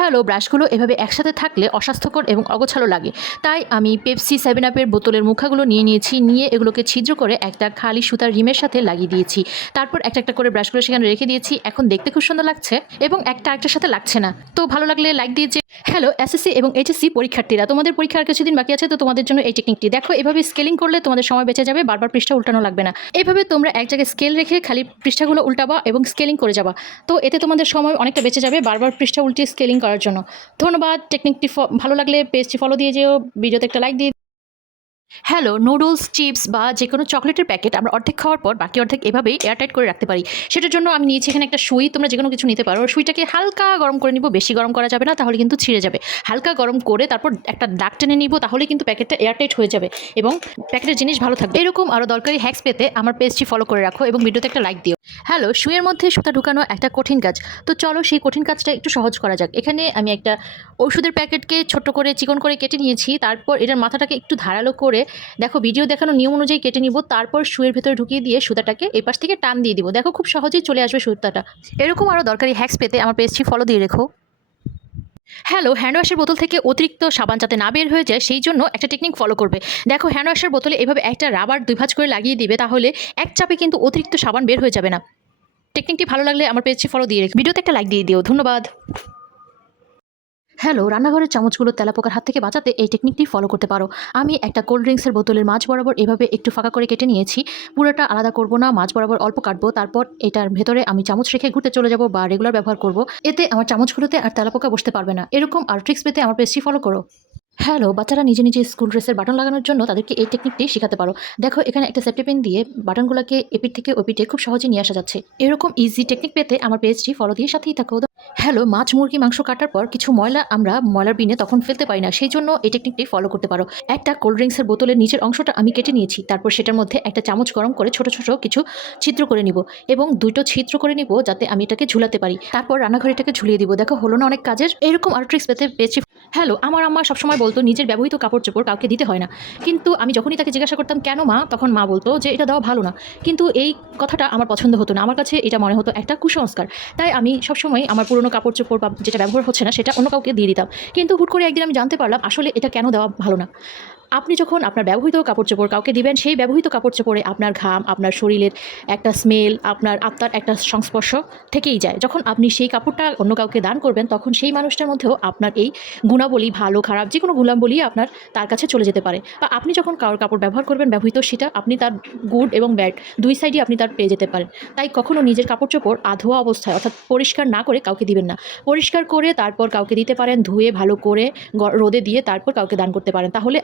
Hello, ব্রাশগুলো এভাবে একসাথে থাকলে অস্বাস্থ্যকর এবং অগোছালো লাগে। তাই আমি পেপসি 7 আপের বোতলের মুখাগুলো নিয়ে নিয়েছি। নিয়ে এগুলোকে ছিদ্র করে একটা খালি সুতার রিমের সাথে লাগিয়ে দিয়েছি। তারপর একটা করে ব্রাশগুলো সেখানে রেখে দিয়েছি। এখন দেখতে খুব সুন্দর লাগছে এবং একটা আরেকটার সাথে লাগছে না। তো ভালো লাগলে লাইক দিয়ে যে হ্যালো এসএসসি এবং এইচএসসি পরীক্ষার্থীরা, তোমাদের পরীক্ষা আর কিছুদিন বাকি আছে, তো তোমাদের জন্য এই টেকনিকটি দেখো। এভাবে স্কেলিং করলে তোমাদের সময় বেঁচে যাবে, বারবার পৃষ্ঠা উল্টানো লাগবে না। এভাবে তোমরা এক জায়গায় স্কেল রেখে খালি পৃষ্ঠাগুলো উল্টাবা এবং স্কেলিং করে যাবা। তো এতে তোমাদের সময় অনেকটা বেঁচে যাবে বারবার পৃষ্ঠা উল্টিয়ে স্কেলিং করার জন্য। ধন্যবাদ। টেকনিকটি ভালো লাগলে পেজটি ফলো দিয়ে যেও, ভিডিওতে একটা লাইক দিয়ে। হ্যালো, নুডলস, চিপস বা যে কোনো চকলেটের প্যাকেট আমরা অর্ধেক খাওয়ার পর বাকি অর্ধেক এভাবেই এয়ারটাইট করে রাখতে পারি। সেটার জন্য আমি নিয়েছি এখানে একটা সুই। তোমরা যে কোনো কিছু নিতে পারো। সুইটাকে হালকা গরম করে নিব, বেশি গরম করা যাবে না, তাহলে কিন্তু ছিঁড়ে যাবে। হালকা গরম করে তারপর একটা দাগ টেনে নিব, তাহলে কিন্তু প্যাকেটটা এয়ারটাইট হয়ে যাবে এবং প্যাকেটের জিনিস ভালো থাকবে। এরকম আরও দরকারি হ্যাক্স পেতে আমার পেজটি ফলো করে রাখো এবং ভিডিওতে একটা লাইক দিও। হ্যালো, সুইয়ের মধ্যে সুতা ঢুকানো একটা কঠিন কাজ। তো চলো সেই কঠিন কাজটা একটু সহজ করা যাক। এখানে আমি একটা ওষুধের প্যাকেটকে ছোট্ট করে চিকন করে কেটে নিয়েছি। তারপর এটার মাথাটাকে একটু ধারালো করে দেখো ভিডিও দেখানো নিয়ম অনুযায়ী কেটে নিব। তারপর সুইয়ের ভেতরে ঢুকিয়ে দিয়ে সুতাটাকে এই পাশ থেকে টান দিয়ে দিব। দেখো খুব সহজেই চলে আসবে সুতাটা। এরকম আরও দরকারি হ্যাক্স পেতে আমার পেজটি ফলো দিয়ে রেখো। হ্যালো, হ্যান্ড ওয়াশের বোতল থেকে অতিরিক্ত সাবান যাতে না বের হয়ে যায় সেই জন্য একটা টেকনিক ফলো করবে। দেখো হ্যান্ড ওয়াশের বোতলে এভাবে একটা রাবার 2 ভাঁজ করে লাগিয়ে দিবে, তাহলে এক চাপে কিন্তু অতিরিক্ত সাবান বের হয়ে যাবে না। টেকনিকটি ভালো লাগলে আমার পেজটি ফলো দিয়ে রেখো, ভিডিওতে একটা লাইক দিয়ে দিও। ধন্যবাদ। হ্যালো, রান্নাঘরের চামচগুলো তেলাপোকার হাত থেকে বাঁচাতে এই টেকনিকটি ফলো করতে পারো। আমি একটা কোল্ড ড্রিঙ্কসের বোতলের মাঝ বরাবর এভাবে একটু ফাঁকা করে কেটে নিয়েছি। পুরোটা আলাদা করব না, মাঝ বরাবর অল্প কাটবো। তারপর এটার ভেতরে আমি চামচ রেখে ঘুরতে চলে যাব বা রেগুলার ব্যবহার করব। এতে আমার চামচগুলোতে আর তেলাপোকা বসতে পারবে না। এরকম আর ট্রিক্স পেতে আমার পেজটি ফলো করো। হ্যালো, বাচ্চারা নিজে নিজে স্কুল ড্রেসের বাটন লাগানোর জন্য তাদেরকে এই টেকনিকটি শেখাতে পারো। দেখো এখানে একটা সেফটি পিন দিয়ে বাটনগুলোকে এপিঠ থেকে ওপিঠে খুব সহজে নিয়ে আসা যাচ্ছে। এরকম ইজি টেকনিক পেতে আমার পেজটি ফলো দিয়ে সাথেই থাকো। হ্যালো, মাছ মুরগি মাংস কাটার পর কিছু ময়লা আমরা ময়লার বিনে তখন ফেলতে পারি না, সেই জন্য এই টেকনিকটি ফলো করতে পারো। একটা কোল্ড ড্রিঙ্কসের বোতলের নিচের অংশটা আমি কেটে নিয়েছি। তারপর সেটার মধ্যে একটা চামচ গরম করে ছোট ছোট কিছু ছিদ্র করে নিব এবং দুটো ছিদ্র করে নিব যাতে আমি এটাকে ঝুলাতে পারি। তারপর রান্নাঘরে এটাকে ঝুলিয়ে দিব। দেখো হলো না অনেক কাজের। এরকম আর ট্রিক্স পেতে পেয়েছি। হ্যালো, আমার আম্মা সবসময় বলতো নিজের ব্যবহৃত কাপড় চোপড় কাউকে দিতে হয় না। কিন্তু আমি যখনই তাকে জিজ্ঞাসা করতাম কেন মা, তখন মা বলতো যে এটা দেওয়া ভালো না। কিন্তু এই কথাটা আমার পছন্দ হতো না। আমার কাছে এটা মনে হতো একটা কুসংস্কার। তাই আমি সবসময় আমার পুরনো কাপড় চোপড় বা যেটা ব্যবহার হচ্ছে না সেটা অন্য কাউকে দিয়ে দিতাম। কিন্তু হুট করে একদিন আমি জানতে পারলাম আসলে এটা কেন দেওয়া ভালো না। আপনি যখন আপনার ব্যবহৃত কাপড় চোপড় কাউকে দিবেন, সেই ব্যবহৃত কাপড় চোপড়ে আপনার ঘাম, আপনার শরীরের একটা স্মেল, আপনার আত্মার একটা সংস্পর্শ থেকেই যায়। যখন আপনি সেই কাপড়টা অন্য কাউকে দান করবেন, তখন সেই মানুষটার মধ্যেও আপনার এই গুণাবলী, ভালো খারাপ যে কোনো গুণাবলী আপনার তার কাছে চলে যেতে পারে। বা আপনি যখন কারোর কাপড় ব্যবহার করবেন ব্যবহৃত, সেটা আপনি তার গুড এবং ব্যাড দুই সাইডই আপনি তার পেয়ে যেতে পারেন। তাই কখনো নিজের কাপড় চোপড় আধোয়া অবস্থায় অর্থাৎ পরিষ্কার না করে কাউকে দিবেন না। পরিষ্কার করে তারপর কাউকে দিতে পারেন, ধুয়ে ভালো করে রোদে দিয়ে তারপর কাউকে দান করতে পারেন। তাহলে